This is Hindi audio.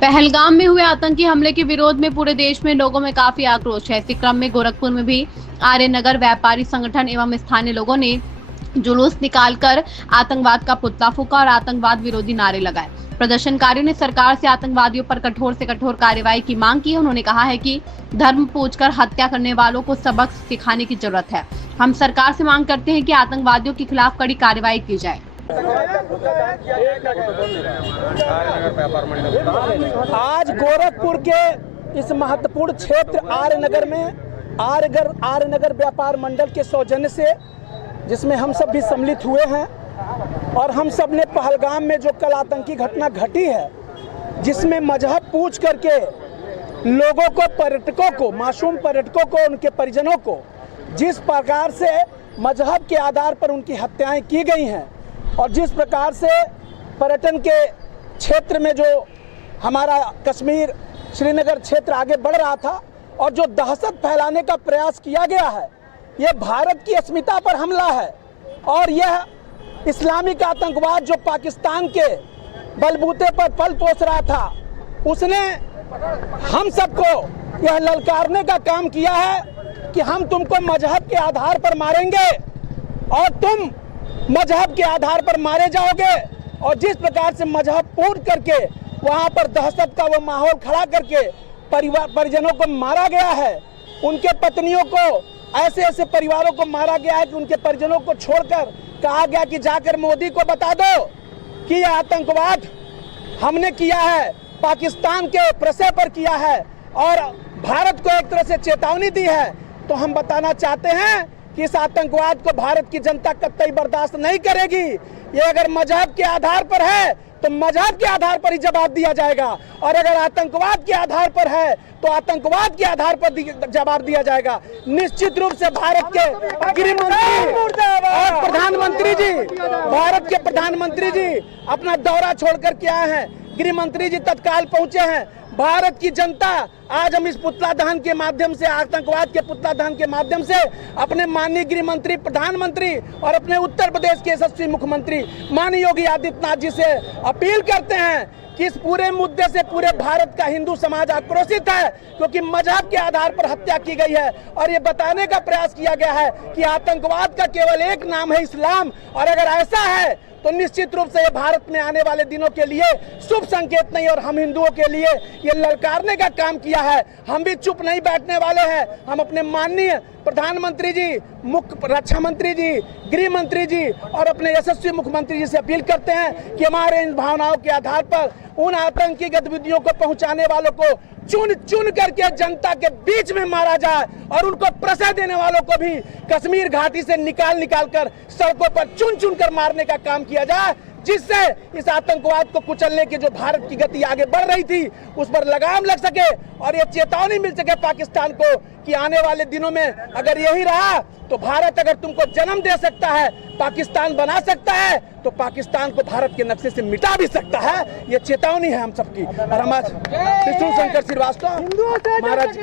पहलगाम में हुए आतंकी हमले के विरोध में पूरे देश में लोगों में काफी आक्रोश है। इसी क्रम में गोरखपुर में भी आर्य नगर व्यापारी संगठन एवं स्थानीय लोगों ने जुलूस निकालकर आतंकवाद का पुतला फूंका और आतंकवाद विरोधी नारे लगाए। प्रदर्शनकारियों ने सरकार से आतंकवादियों पर कठोर से कठोर कार्रवाई की मांग की। उन्होंने कहा है कि धर्म पूछकर हत्या करने वालों को सबक सिखाने की जरूरत है। हम सरकार से मांग करते हैं कि आतंकवादियों के खिलाफ कड़ी कार्रवाई की जाए। आज गोरखपुर के इस महत्वपूर्ण क्षेत्र आर्य नगर में आर्य नगर व्यापार मंडल के सौजन्य से, जिसमें हम सब भी सम्मिलित हुए हैं, और हम सब ने पहलगाम में जो कल आतंकी घटना घटी है, जिसमें मजहब पूछ करके लोगों को, पर्यटकों को, मासूम पर्यटकों को, उनके परिजनों को जिस प्रकार से मजहब के आधार पर उनकी हत्याएं की गई हैं, और जिस प्रकार से पर्यटन के क्षेत्र में जो हमारा कश्मीर श्रीनगर क्षेत्र आगे बढ़ रहा था और जो दहशत फैलाने का प्रयास किया गया है, यह भारत की अस्मिता पर हमला है। और यह इस्लामिक आतंकवाद जो पाकिस्तान के बलबूते पर पल पोस रहा था, उसने हम सबको यह ललकारने का काम किया है कि हम तुमको मजहब के आधार पर मारेंगे और तुम मजहब के आधार पर मारे जाओगे। और जिस प्रकार से मजहब पूछ करके वहां पर दहशत का वो माहौल खड़ा करके परिजनों को मारा गया है, उनके पत्नियों को, ऐसे ऐसे परिवारों को मारा गया है कि उनके परिजनों को छोड़कर कहा गया कि जाकर मोदी को बता दो कि यह आतंकवाद हमने किया है, पाकिस्तान के प्रशय पर किया है और भारत को एक तरह से चेतावनी दी है। तो हम बताना चाहते हैं कि इस आतंकवाद को भारत की जनता कतई बर्दाश्त नहीं करेगी। ये अगर मजहब के आधार पर है तो मजहब के आधार पर ही जवाब दिया जाएगा, और अगर आतंकवाद के आधार पर है तो आतंकवाद के आधार पर जवाब दिया जाएगा। निश्चित रूप से भारत के गृह मंत्री और प्रधानमंत्री जी, भारत के प्रधानमंत्री जी अपना दौरा छोड़कर के आए हैं। गृह मंत्री जी तत्काल पहुंचे हैं। भारत की जनता आज हम इस पुतला दहन के माध्यम से, आतंकवाद के पुतला दहन के माध्यम से अपने माननीय गृह मंत्री, प्रधानमंत्री और अपने उत्तर प्रदेश के यशस्वी मुख्यमंत्री माननीय योगी आदित्यनाथ जी से अपील करते हैं कि इस पूरे मुद्दे से पूरे भारत का हिंदू समाज आक्रोशित है, क्योंकि मजहब के आधार पर हत्या की गई है और ये बताने का प्रयास किया गया है कि आतंकवाद का केवल एक नाम है इस्लाम। और अगर ऐसा है तो निश्चित रूप से ये भारत में आने वाले दिनों के लिए शुभ संकेत नहीं, और हम हिंदुओं के लिए ये ललकारने का काम किया है। हम भी चुप नहीं बैठने वाले हैं। हम अपने माननीय प्रधानमंत्री जी, मुख्य रक्षा मंत्री जी, गृह मंत्री जी और अपने यशस्वी मुख्यमंत्री जी से अपील करते हैं कि हमारे इन भावनाओं के आधार पर उन आतंकी गतिविधियों को पहुंचाने वालों को चुन चुन करके जनता के बीच में मारा जाए, और उनको प्रशय देने वालों को भी कश्मीर घाटी से निकाल कर सड़कों पर चुन चुन कर मारने का काम किया जाए, जिससे इस आतंकवाद को कुचलने की जो भारत की गति आगे बढ़ रही थी उस पर लगाम लग सके और ये चेतावनी मिल सके पाकिस्तान को कि आने वाले दिनों में अगर यही रहा तो भारत अगर तुमको जन्म दे सकता है, पाकिस्तान बना सकता है, तो पाकिस्तान को भारत के नक्शे से मिटा भी सकता है। ये चेतावनी है हम सबकी। और हमारे कृष्ण शंकर श्रीवास्तव महाराज